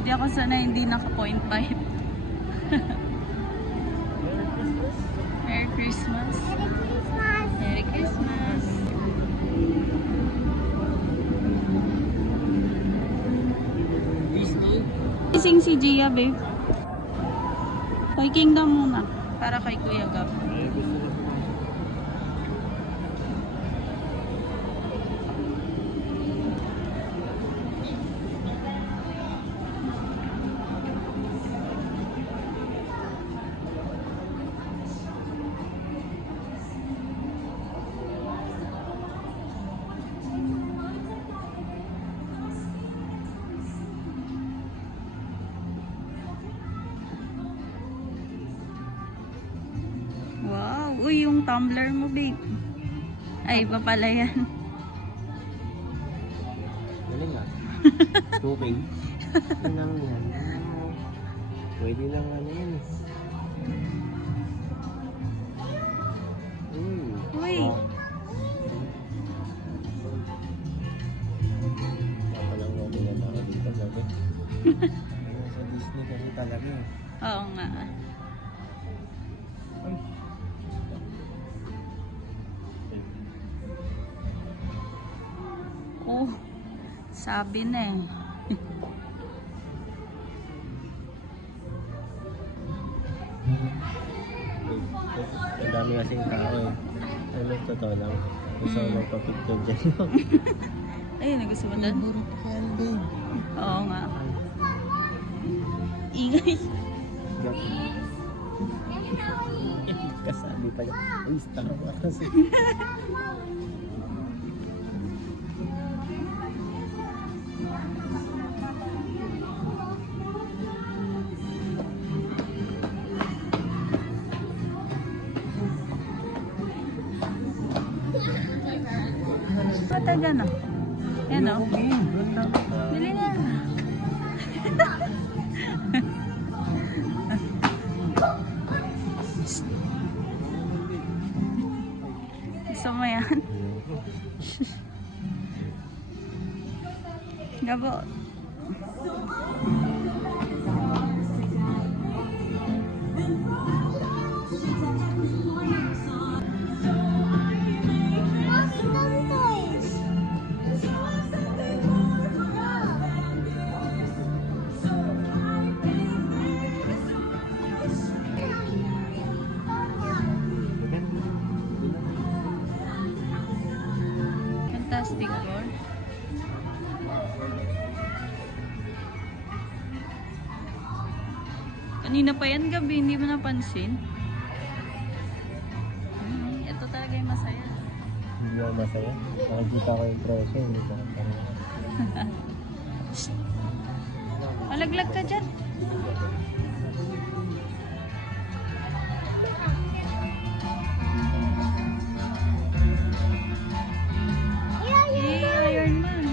Hindi ako sanay, hindi naka 0.5. Merry Christmas. Merry Christmas. Disney. Gising si Gia, babe. Toy Kingdom muna. Para kay Kuya Gab. Ay, gusto na po. Wow. Uy, yung tumbler mo, babe. Ay, iba pala yan. Galing ah. 2K. Yan lang yan. Pwede lang ano yan. Uy. Napalang mo din ang mga dito gabi. Sa Disney kasi talaga eh. Oo nga. Oh, sabi na eh. Ang dami kasing tao eh. Ano, totoo lang. Gusto ko magpa-picture dyan. Ayun, gusto mo doon? Burot yan, babe. Oo nga. Ingay. Kasabi pa niya. Ay, tama kasi. Mata dyan o. Yan o. Bili na. Gusto mo yan? Gabo. Fantastic Four. Kanina pa yan gabi, hindi mo napansin. Ito talaga yung masaya. Hindi ako masaya. Nakikita ko yung presyo. Hindi ko masaya. Malaglag ka dyan. Iron Man.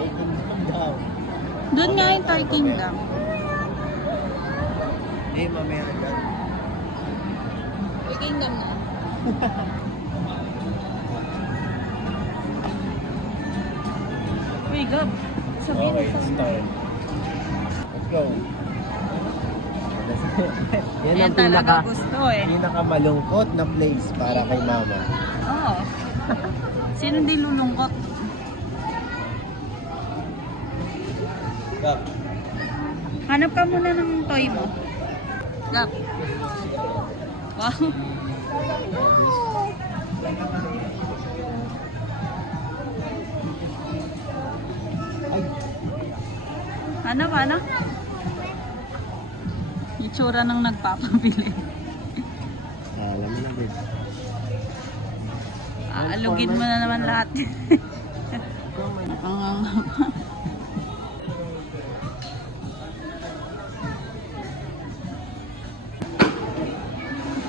Taking daw. Doon nga yung Toy Kingdom. Eh, mamaya ka. Toy Kingdom na. Uy, Gab. Sabihin Okay, mo sa start. Let's go. Yan Yan ang talaga gusto eh. pinakamalungkot na place para kay mama. Oo. Sino di lulungkot? Go. Hanap ka muna ng toy mo. Gab. Wow. Ano? Itsura ng nagpapabili. Alam mo na, babe. Aalugin mo na naman lahat.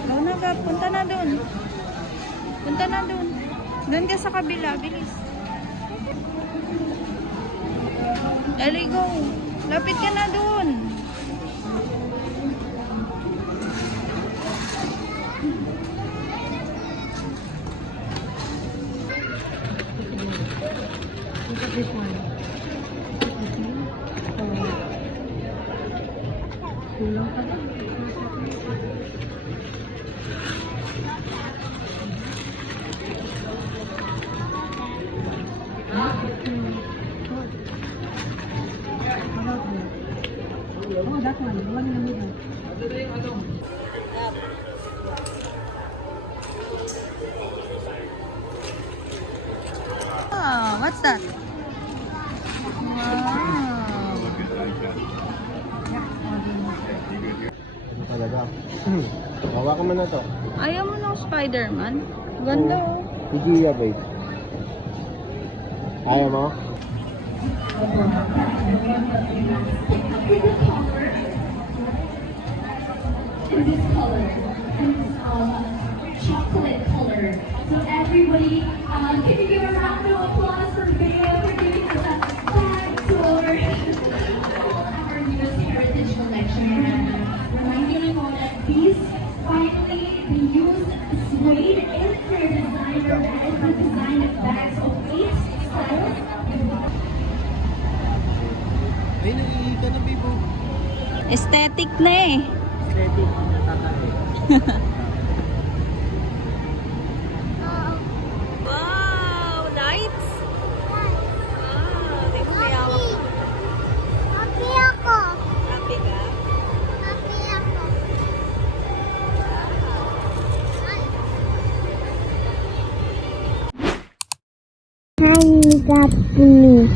Go na, Gab. Punta na dun. Doon ka sa kabila. Bilis. Ellie, go. Lapit ka na dun. Hawakan mo na to. Ayaw mo ng Spider-Man? Ganda oh. Si Gia, babe. Ayaw mo? This color, chocolate color. So everybody, can you give a round of applause for Bea for giving us a flag tour of our newest heritage collection? Reminding you all that these finally the used suede is their designer bags with designed bags of 8 styles. Ay, nag-iika na, babe. Aesthetic na eh. Steady. Natatali. Wow! Lights? Wow! Di mo kaya ako. Happy ako. Happy ka? Happy ako. Hi, Gabi.